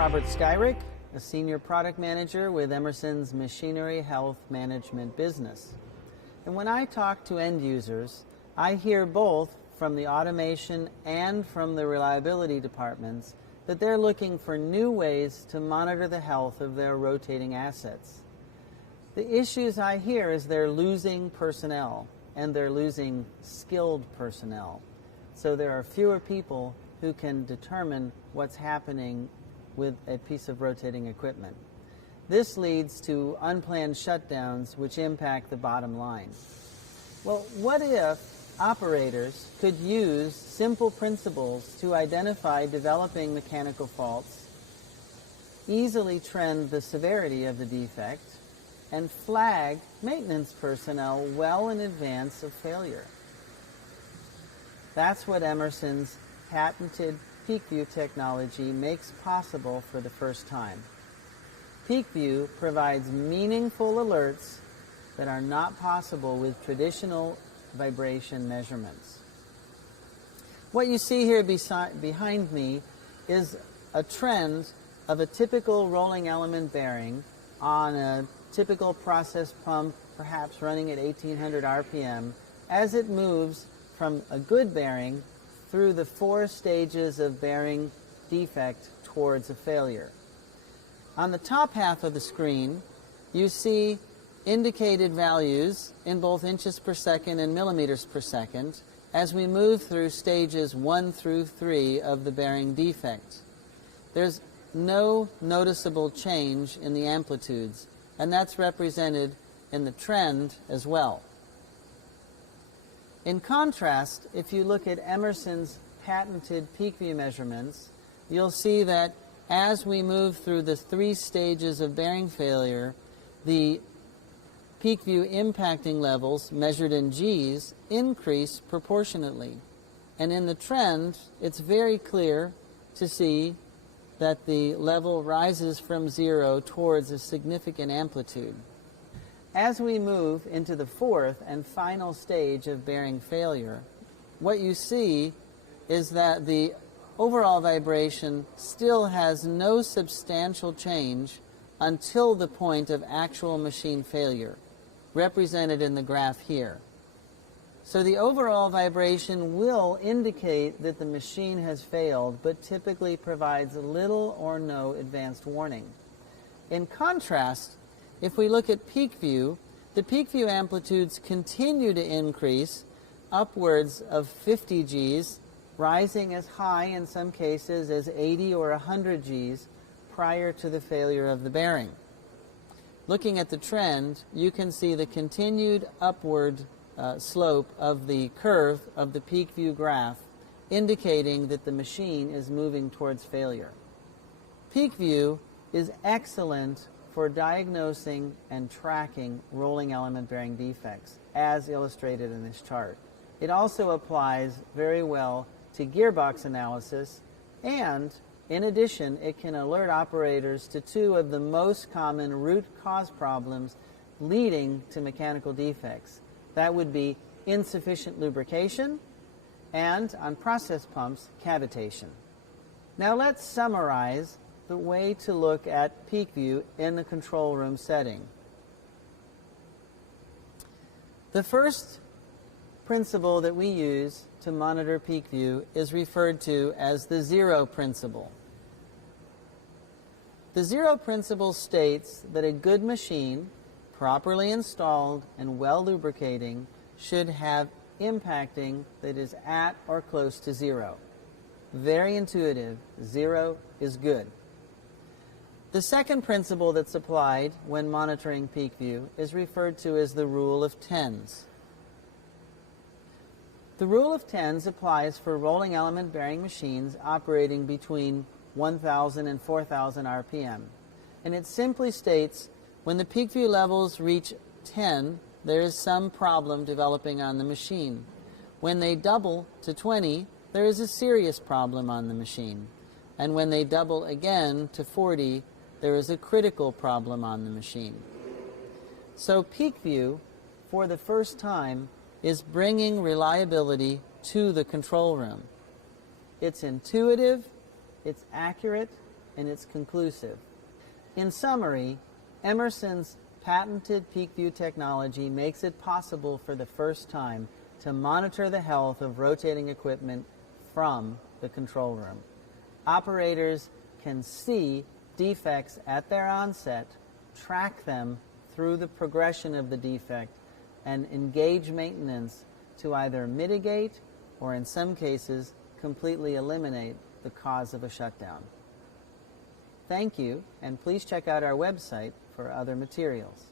Robert Skyrick, a senior product manager with Emerson's Machinery Health Management business. And when I talk to end users, I hear both from the automation and from the reliability departments that they're looking for new ways to monitor the health of their rotating assets. The issues I hear is they're losing personnel, and they're losing skilled personnel. So there are fewer people who can determine what's happening with a piece of rotating equipment. This leads to unplanned shutdowns which impact the bottom line. Well, what if operators could use simple principles to identify developing mechanical faults, easily trend the severity of the defect, and flag maintenance personnel well in advance of failure? That's what Emerson's patented PeakVue technology makes possible for the first time. PeakVue provides meaningful alerts that are not possible with traditional vibration measurements. What you see here behind me is a trend of a typical rolling element bearing on a typical process pump, perhaps running at 1800 RPM, as it moves from a good bearing through the 4 stages of bearing defect towards a failure. On the top half of the screen, you see indicated values in both inches per second and millimeters per second as we move through stages 1 through 3 of the bearing defect. There's no noticeable change in the amplitudes, and that's represented in the trend as well. In contrast, if you look at Emerson's patented PeakVue measurements, you'll see that as we move through the 3 stages of bearing failure, the PeakVue impacting levels, measured in Gs, increase proportionately. And in the trend, it's very clear to see that the level rises from 0 towards a significant amplitude. As we move into the 4th and final stage of bearing failure, what you see is that the overall vibration still has no substantial change until the point of actual machine failure, represented in the graph here. So the overall vibration will indicate that the machine has failed, but typically provides little or no advanced warning. In contrast, if we look at PeakVue, the PeakVue amplitudes continue to increase upwards of 50 Gs, rising as high in some cases as 80 or 100 Gs prior to the failure of the bearing. Looking at the trend, you can see the continued upward slope of the curve of the PeakVue graph, indicating that the machine is moving towards failure. PeakVue is excellent for diagnosing and tracking rolling element bearing defects, as illustrated in this chart. It also applies very well to gearbox analysis, and in addition, it can alert operators to 2 of the most common root cause problems leading to mechanical defects. That would be insufficient lubrication and, on process pumps, cavitation. Now let's summarize the way to look at PeakVue in the control room setting. The first principle that we use to monitor PeakVue is referred to as the 0 principle. The 0 principle states that a good machine, properly installed and well lubricating, should have impacting that is at or close to 0. Very intuitive. 0 is good. The second principle that's applied when monitoring PeakVue is referred to as the rule of tens. The rule of tens applies for rolling element bearing machines operating between 1,000 and 4,000 RPM. And it simply states when the PeakVue levels reach 10, there is some problem developing on the machine. When they double to 20, there is a serious problem on the machine. And when they double again to 40, there is a critical problem on the machine. So PeakVue, for the first time, is bringing reliability to the control room. It's intuitive, it's accurate, and it's conclusive. In summary, Emerson's patented PeakVue technology makes it possible for the first time to monitor the health of rotating equipment from the control room. Operators can see defects at their onset, track them through the progression of the defect, and engage maintenance to either mitigate or, in some cases, completely eliminate the cause of a shutdown. Thank you, and please check out our website for other materials.